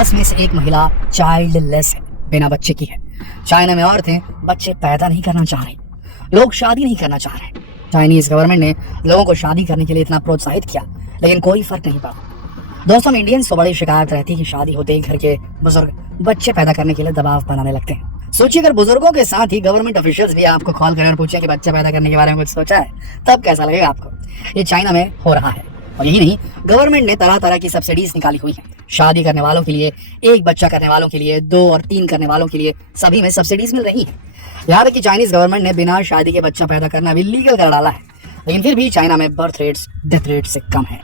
10 में से एक महिला चाइल्डलेस है, बिना बच्चे की है। चाइना में औरतें बच्चे पैदा नहीं करना चाह रही, लोग शादी नहीं करना चाह रहे। चाइनीज गवर्नमेंट ने लोगों को शादी करने के लिए इतना प्रोत्साहित किया, लेकिन कोई फर्क नहीं पड़ा। दोस्तों, इंडियंस को बड़ी शिकायत रहती है कि शादी होते ही घर के बुजुर्ग बच्चे पैदा करने के लिए दबाव बनाने लगते हैं। सोचिए, अगर बुजुर्गों के साथ ही गवर्नमेंट ऑफिशियल्स भी आपको कॉल करें और पूछें कि बच्चे पैदा करने के बारे में कुछ सोचा है, तब कैसा लगेगा आपको? ये चाइना में हो रहा है। और यही नहीं, गवर्नमेंट ने तरह तरह की सब्सिडीज निकाली हुई हैं। शादी करने वालों के लिए, एक बच्चा करने वालों के लिए, 2 और 3 करने वालों के लिए, सभी में सब्सिडीज मिल रही है। यहाँ तक कि चाइनीज गवर्नमेंट ने बिना शादी के बच्चा पैदा करना भी लीगल कर डाला है, लेकिन फिर भी चाइना में बर्थ रेट्स डेथ रेट से कम है।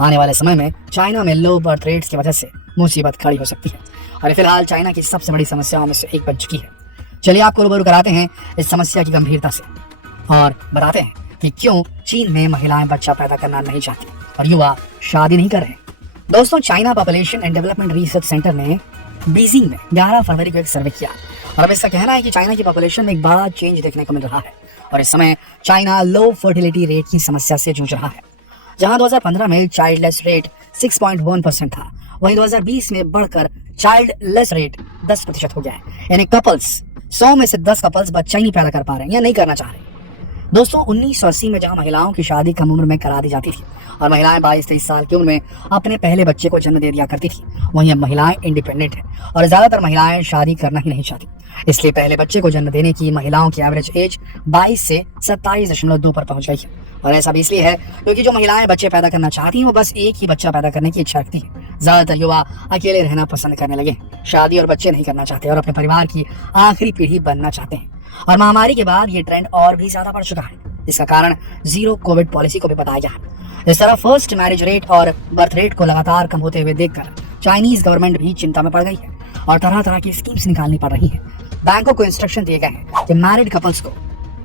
आने वाले समय में चाइना में लो बर्थ रेट्स की वजह से मुसीबत खड़ी हो सकती है, और फिलहाल चाइना की सबसे बड़ी समस्याओं में से एक बन चुकी है। चलिए आपको रूबरू कराते हैं इस समस्या की गंभीरता से और बताते हैं कि क्यों चीन में महिलाएं बच्चा पैदा करना नहीं चाहती और युवा शादी नहीं कर रहे। दोस्तों, China population and development research centre ने बीजिंग में 11 फरवरी को एक सर्वे किया, और अब इसका कहना है कि चाइना की पॉपुलेशन में एक बड़ा चेंज देखने को मिल रहा है, और इस समय चाइना लो फर्टिलिटी रेट की समस्या से जूझ रहा है। जहां 2015 में चाइल्डलेस रेट 6.1% था, वहीं 2020 में बढ़कर चाइल्डलेस रेट 10% हो गया है। यानी कपल्स 100 में से 10 कपल्स बच्चा ही नहीं पैदा कर पा रहे हैं या नहीं करना चाह रहे। दोस्तों, 1980 में जहां महिलाओं की शादी कम उम्र में करा दी जाती थी और महिलाएं 22-23 साल की उम्र में अपने पहले बच्चे को जन्म दे दिया करती थी, वहीं अब महिलाएं इंडिपेंडेंट हैं और ज्यादातर महिलाएं शादी करना ही नहीं चाहती। इसलिए पहले बच्चे को जन्म देने की महिलाओं की एवरेज एज 22 से 27.2 पर पहुंच गई है। और ऐसा भी इसलिए है क्योंकि जो महिलाएं बच्चे पैदा करना चाहती हैं वो बस एक ही बच्चा पैदा करने की इच्छा रखती हैं। ज्यादातर युवा अकेले रहना पसंद करने लगे, शादी और बच्चे नहीं करना चाहते और अपने परिवार की आखिरी पीढ़ी बनना चाहते हैं। और महामारी के बाद ये ट्रेंड और भी ज्यादा बढ़ चुका है। इसका कारण जीरो कोविड पॉलिसी को भी बताया गया है। इस तरह फर्स्ट मैरिज रेट और बर्थ रेट को लगातार कम होते हुए देखकर चाइनीज गवर्नमेंट भी चिंता में पड़ गई है और तरह तरह की स्कीम्स निकालनी पड़ रही है। बैंकों को इंस्ट्रक्शन दिए गए हैं कि मैरिड कपल्स को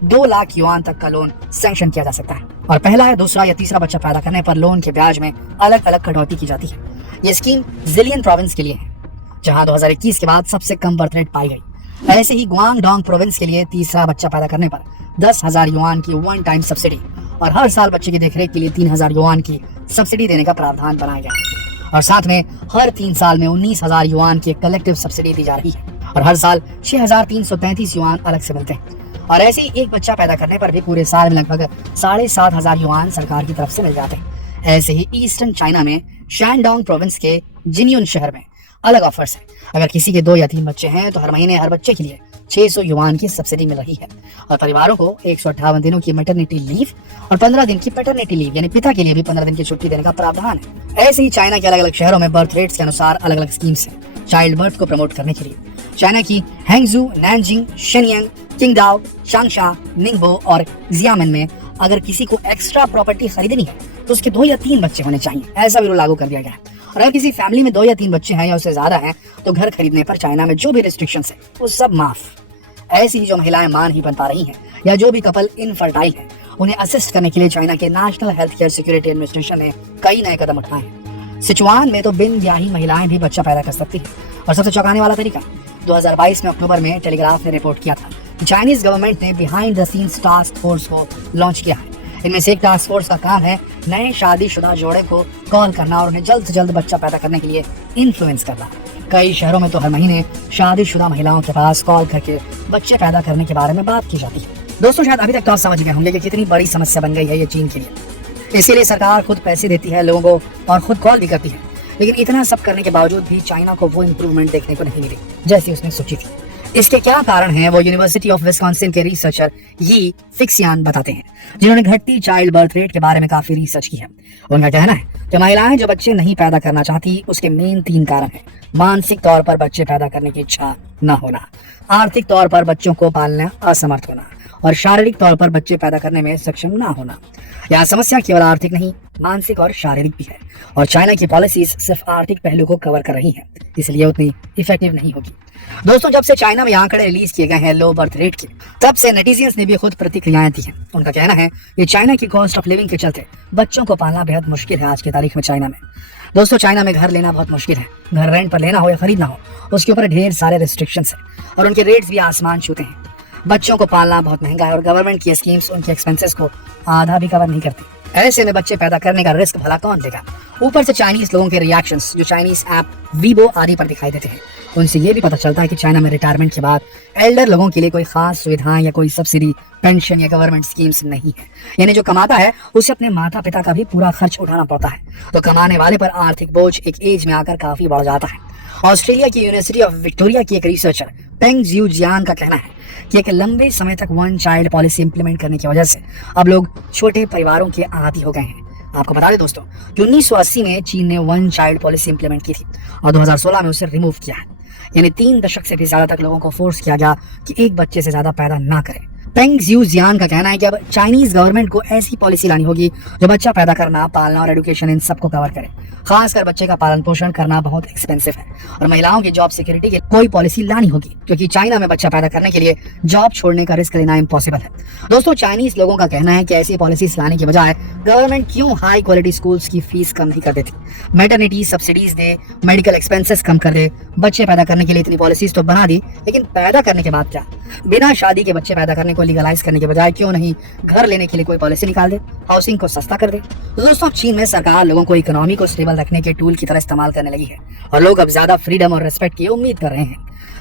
2 लाख युआन तक का लोन सैंक्शन किया जा सकता है, और पहला या दूसरा या तीसरा बच्चा पैदा करने पर लोन के ब्याज में अलग अलग कटौती की जाती है। ये स्कीम जिलियन प्रोविंस के लिए है, जहां 2021 के बाद सबसे कम बर्थ रेट पाई गई। ऐसे ही गुआंगडोंग प्रोविंस के लिए तीसरा बच्चा पैदा करने पर 10,000 युआन की 1 टाइम सब्सिडी और हर साल बच्चे की देखरेख के लिए 3,000 युआन की सब्सिडी देने का प्रावधान बनाया गया है। और साथ में हर 3 साल में 19,000 युआन की कलेक्टिव सब्सिडी दी जा रही है, और हर साल 6,333 युआन अलग से मिलते हैं। और ऐसे ही एक बच्चा पैदा करने पर भी पूरे साल में लगभग 7,500 युआन सरकार की तरफ से मिल जाते हैं। ऐसे ही ईस्टर्न चाइना में शैनडोंग प्रोविंस के जिनियन शहर में अलग ऑफर्स है। अगर किसी के 2 या 3 बच्चे हैं तो हर महीने हर बच्चे के लिए 600 युआन की सब्सिडी मिल रही है, और परिवारों को 158 दिनों की मैटरनिटी लीव और 15 दिन की पैटर्निटी लीव यानी पिता के लिए भी 15 दिन की छुट्टी देने का प्रावधान है। ऐसे ही चाइना के अलग अलग शहरों में बर्थ रेट्स के अनुसार अलग अलग स्कीम्स हैं चाइल्ड बर्थ को प्रमोट करने के लिए। चाइना की हैंगजू, नैनजिंग, शेनयांग, किंगडाओ, चांगशा, निंगबो और जियामिन में अगर किसी को एक्स्ट्रा प्रॉपर्टी खरीदनी है तो उसके 2 या 3 बच्चे होने चाहिए, ऐसा भी रूल लागू कर दिया गया है। और अगर किसी फैमिली में 2 या 3 बच्चे हैं या उससे ज्यादा हैं तो घर खरीदने पर चाइना में जो भी रिस्ट्रिक्शंस है वो सब माफ। ऐसी ही जो महिलाएं मां नहीं बन पा रही हैं या जो भी कपल इनफर्टाइल हैं, उन्हें असिस्ट करने के लिए चाइना के national health care security administration ने कई नए कदम उठाए हैं। सिचुआन में तो बिन ब्याही महिलाएं भी बच्चा पैदा कर सकती हैं। और सबसे चौंकाने वाला तरीका 2022 में अक्टूबर में टेलीग्राफ ने रिपोर्ट किया था कि चाइनीज गवर्नमेंट ने behind the scenes task force को लॉन्च किया है। इनमें से एक टास्क फोर्स का काम है नए शादीशुदा जोड़े को कॉल करना और उन्हें जल्द से जल्द बच्चा पैदा करने के लिए इन्फ्लुएंस करना। कई शहरों में तो हर महीने शादीशुदा महिलाओं के पास कॉल करके बच्चे पैदा करने के बारे में बात की जाती है। दोस्तों, शायद अभी तक तो आप समझ गए होंगे कि कितनी बड़ी समस्या बन गई है ये चीन के लिए। इसीलिए सरकार खुद पैसे देती है लोगों को और खुद कॉल भी करती है, लेकिन इतना सब करने के बावजूद भी चाइना को वो इम्प्रूवमेंट देखने को नहीं मिली जैसी उसने सोची थी। इसके क्या कारण हैं वो यूनिवर्सिटी ऑफ विस्कॉन्सिन के रिसर्चर यी फिक्सियान बताते हैं, जिन्होंने घटती चाइल्ड बर्थ रेट के बारे में काफी रिसर्च की है। उनका कहना है कि महिलाएं जो बच्चे नहीं पैदा करना चाहती उसके मेन 3 कारण हैं। मानसिक तौर पर बच्चे पैदा करने की इच्छा न होना, आर्थिक तौर पर बच्चों को पालना असमर्थ होना, और शारीरिक तौर पर बच्चे पैदा करने में सक्षम न होना। यहाँ समस्या केवल आर्थिक नहीं, मानसिक और शारीरिक भी है, और चाइना की पॉलिसीज सिर्फ आर्थिक पहलू को कवर कर रही हैं, इसलिए उतनी इफेक्टिव नहीं होगी। दोस्तों, जब से चाइना में आंकड़े रिलीज किए गए हैं लो बर्थ रेट के, तब से नेटिजन्स ने भी खुद प्रतिक्रियाएं दी हैं। उनका कहना है कि चाइना की कॉस्ट ऑफ लिविंग के चलते बच्चों को पालना बेहद मुश्किल है आज की तारीख में चाइना में। दोस्तों, चाइना में घर लेना बहुत मुश्किल है। घर रेंट पर लेना हो या खरीदना हो, उसके ऊपर ढेर सारे रिस्ट्रिक्शंस हैं और उनके रेट्स भी आसमान छूते हैं। बच्चों को पालना बहुत महंगा है और गवर्नमेंट की स्कीम्स उनके एक्सपेंसेस को आधा भी कवर नहीं करती। ऐसे में बच्चे पैदा करने का रिस्क भला कौन लेगा। ऊपर से चाइनीज लोगों के रिएक्शंस जो चाइनीज ऐप वीबो आदि पर दिखाई देते हैं, उनसे ये भी पता चलता है कि चाइना में रिटायरमेंट के बाद एल्डर लोगों के लिए कोई खास सुविधाएं या कोई सब्सिडी, पेंशन या गवर्नमेंट स्कीम्स नहीं है। यानी जो कमाता है उसे अपने माता पिता का भी पूरा खर्च उठाना पड़ता है, तो कमाने वाले पर आर्थिक बोझ एक एज में आकर काफी बढ़ जाता है। ऑस्ट्रेलिया की यूनिवर्सिटी ऑफ विक्टोरिया की एक रिसर्चर पेंग जियू जियान का कहना है कि एक लंबे समय तक वन चाइल्ड पॉलिसी इंप्लीमेंट करने की वजह से अब लोग छोटे परिवारों के आदी हो गए हैं। आपको बता दें दोस्तों कि 1980 में चीन ने वन चाइल्ड पॉलिसी इंप्लीमेंट की थी और 2016 में उसे रिमूव किया है। यानी 3 दशक से भी ज्यादा तक लोगों को फोर्स किया गया कि एक बच्चे से ज्यादा पैदा ना करें। पेंग जियू जियान का कहना है कि अब चाइनीज गवर्नमेंट को ऐसी पॉलिसी लानी होगी जो बच्चा पैदा करना, पालना और एजुकेशन इन सबको कवर करे। खासकर बच्चे का पालन पोषण करना बहुत एक्सपेंसिव है और महिलाओं की जॉब सिक्योरिटी की कोई पॉलिसी लानी होगी, क्योंकि चाइना में बच्चा पैदा करने के लिए जॉब छोड़ने का रिस्क लेना इम्पॉसिबल है। दोस्तों चाइनीज लोगों का कहना है कि ऐसी पॉलिसीज लाने के बजाय गवर्नमेंट क्यों हाई क्वालिटी स्कूल्स की फीस कम नहीं कर देती, मैटरनिटी सब्सिडीज दे, मेडिकल एक्सपेंसेस कम कर दे। बच्चे पैदा करने के लिए इतनी पॉलिसीज तो बना दी, लेकिन पैदा करने के बाद क्या? बिना शादी के बच्चे पैदा करने को लीगलाइज करने के बजाय क्यों नहीं घर लेने के लिए कोई पॉलिसी निकाल दे, हाउसिंग को सस्ता कर दे। तो दोस्तों चीन में सरकार लोगों को इकोनॉमी को स्टेबल रखने के टूल की तरह इस्तेमाल करने लगी है और लोग अब ज्यादा फ्रीडम और रिस्पेक्ट की उम्मीद कर रहे हैं।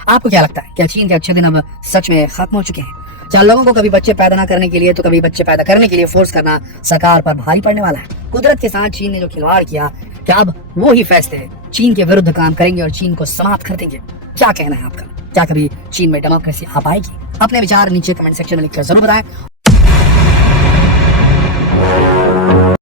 आपको क्या लगता है, क्या चीन के अच्छे दिन अब सच में खत्म हो चुके हैं? क्या लोगों को कभी बच्चे पैदा ना करने के लिए तो कभी बच्चे पैदा करने के लिए फोर्स करना सरकार पर भारी पड़ने वाला है? कुदरत के साथ चीन ने जो खिलवाड़ किया, क्या अब वो ही फैसले चीन के विरुद्ध काम करेंगे और चीन को समाप्त कर देंगे? क्या कहना है आपका? क्या कभी चीन में डेमोक्रेसी आ पाएगी? अपने विचार नीचे कमेंट सेक्शन में लिखकर जरूर बताएं।